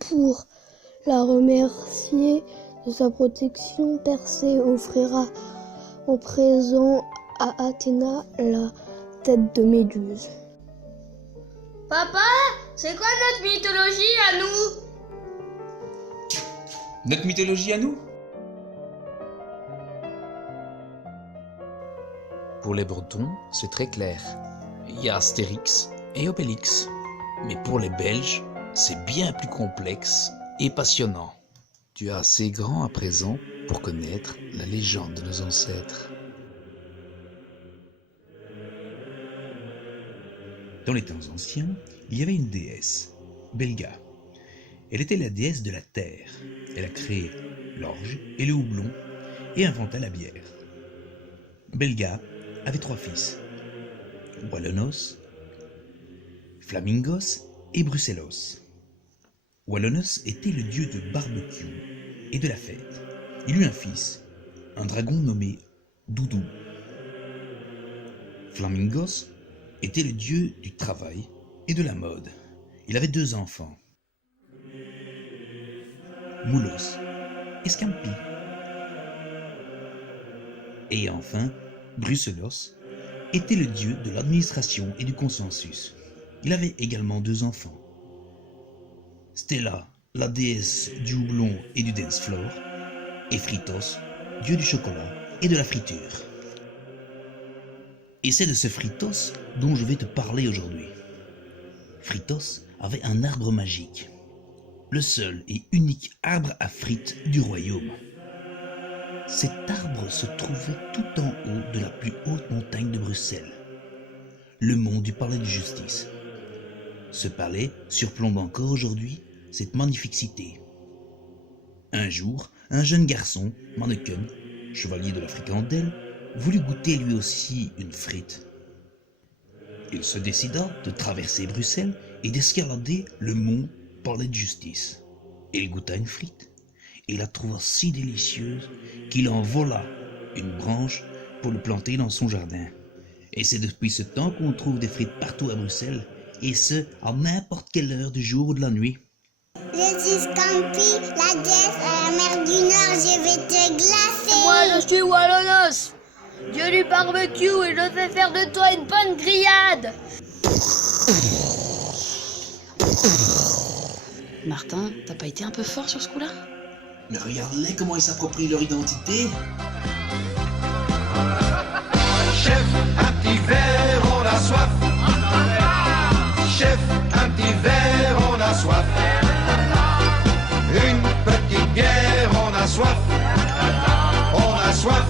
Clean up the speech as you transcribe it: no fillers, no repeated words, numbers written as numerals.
pour la remercier de sa protection, Persée offrira en présent à Athéna la tête de Méduse. Papa, c'est quoi notre mythologie à nous? Notre mythologie à nous? Pour les Bretons, c'est très clair. Il y a Astérix et Obélix. Mais pour les Belges, c'est bien plus complexe et passionnant. Tu es assez grand à présent pour connaître la légende de nos ancêtres. Dans les temps anciens, il y avait une déesse, Belga. Elle était la déesse de la terre. Elle a créé l'orge et le houblon et inventa la bière. Belga avait 3 fils, Wallonos, Flamingos et Brucellos. Wallonos était le dieu de barbecue et de la fête. Il eut un fils, un dragon nommé Doudou. Flamingos était le dieu du travail et de la mode. Il avait 2 enfants, Moulos et Scampi. Et enfin, Brucellos était le dieu de l'administration et du consensus. Il avait également 2 enfants, Stella, la déesse du houblon et du dance floor, et Fritos, dieu du chocolat et de la friture. Et c'est de ce Fritos dont je vais te parler aujourd'hui. Fritos avait un arbre magique, le seul et unique arbre à frites du royaume. Cet arbre se trouvait tout en haut de la plus haute montagne de Bruxelles, le mont du palais de justice. Ce palais surplombe encore aujourd'hui cette magnifique cité. Un jour, un jeune garçon, mannequin, chevalier de la fricandelle, voulut goûter lui aussi une frite. Il se décida de traverser Bruxelles et d'escalader le mont palais de justice. Il goûta une frite et la trouva si délicieuse qu'il en vola une branche pour le planter dans son jardin. Et c'est depuis ce temps qu'on trouve des frites partout à Bruxelles, et ce, à n'importe quelle heure du jour ou de la nuit. Je suis Scampi, la déesse à la mer du Nord, je vais te glacer. Moi, je suis Wallonos, dieu du barbecue, et je vais faire de toi une bonne grillade. Martin, t'as pas été un peu fort sur ce coup-là? Mais regarde-les comment ils s'approprient leur identité. Chef, un petit verre, on a soif. Chef, un petit verre, on a soif. Une petite bière, on a soif. On a soif.